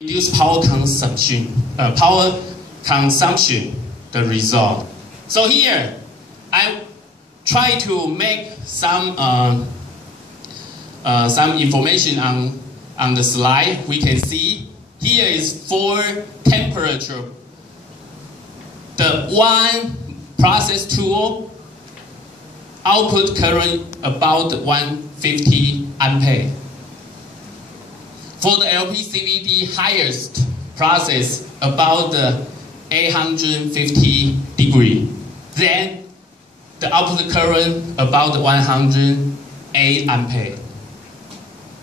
Reduce power consumption, the result. So here, I try to make some information on the slide. We can see here is for temperature. The one process tool output current about 150 ampere. For the LPCVD highest process about 850 degree. Then the output current about 108 ampere.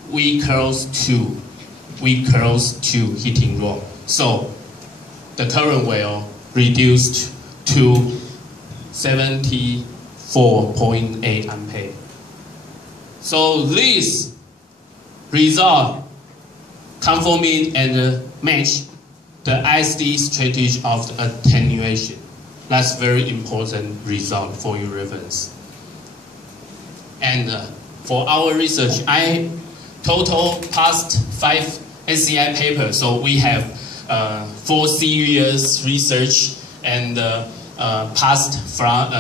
We close to heating room. So the current will reduce to 74.8 ampere. So this result conforming and match the ISD strategy of the attenuation. That's very important result for your reference. And for our research, I total passed 5 SCI papers. So we have 4 serious research and passed from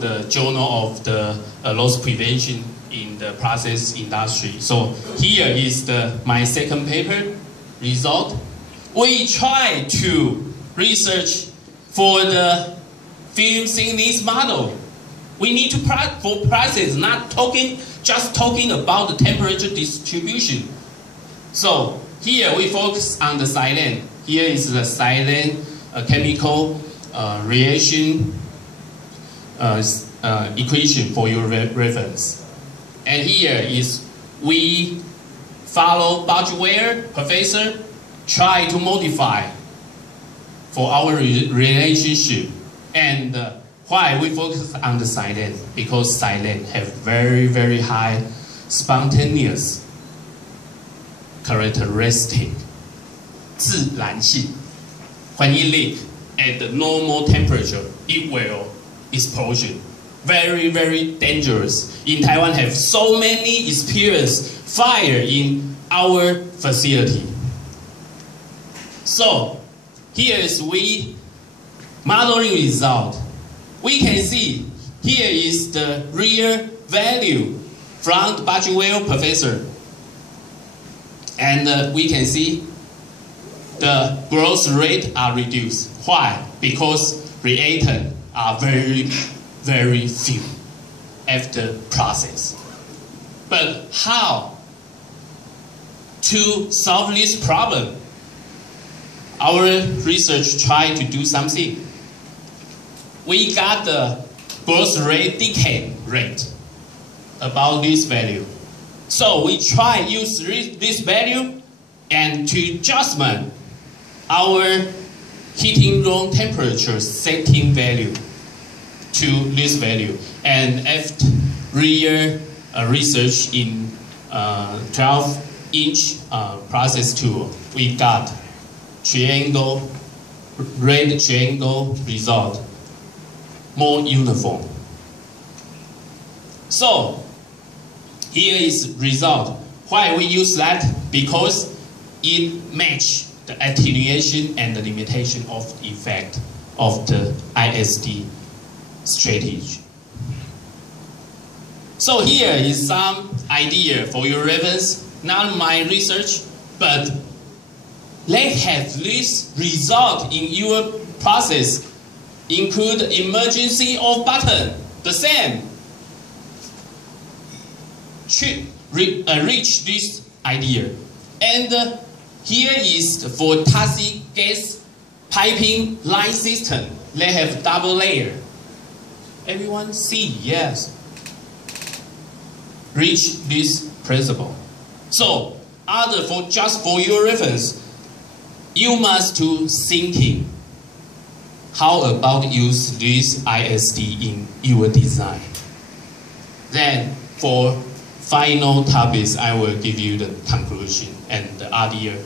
the Journal of the Loss Prevention in the process industry. So here is my second paper result. We try to research for the film thickness model. We need to for process, not just talking about the temperature distribution. So here we focus on the silane. Here is the silane chemical reaction equation for your reference. And here is we follow Budgeware professor try to modify for our relationship. And why we focus on the silane? Because silane have very, very high spontaneous characteristic, 自然性. When it leak at the normal temperature, it will explosion. Very, very dangerous. In Taiwan, have so many experience fire in our facility. So here is we modeling result. We can see here is the real value from the Budgeware professor, and we can see the growth rate are reduced. Why? Because reactants are very, very few after process. But how to solve this problem? Our research tried to do something. We got the growth rate, decay rate about this value. So we try use this value and to adjustment our heating room temperature setting value to this value. And after real research in 12-inch process tool, we got red triangle result, more uniform. So here is result. Why we use that? Because it match the attenuation and the limitation of the effect of the ISD strategy. So here is some idea for your reference. Not my research, but they have this result in your process. Include emergency off button, the same. Reach this idea. And here is for toxic gas piping line system. They have double layer. Everyone see? Yes. Reach this principle. So, just for your reference, you must do thinking. How about use this ISD in your design? Then for final topics, I will give you the conclusion and the other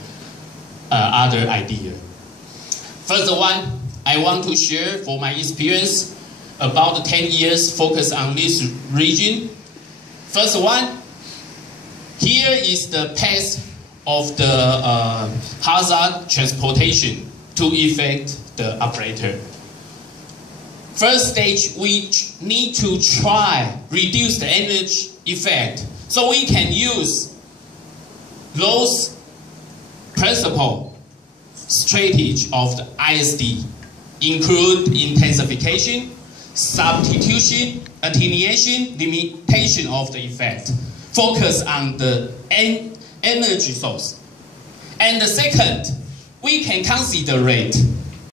idea. First one, I want to share for my experience about 10 years focus on this region. First one, here is the past of the hazard transportation to effect the operator. First stage, we need to try reduce the energy effect, so we can use those principal strategy of the ISD, include intensification, substitution, attenuation, limitation of the effect. Focus on the energy source. And the second, we can consider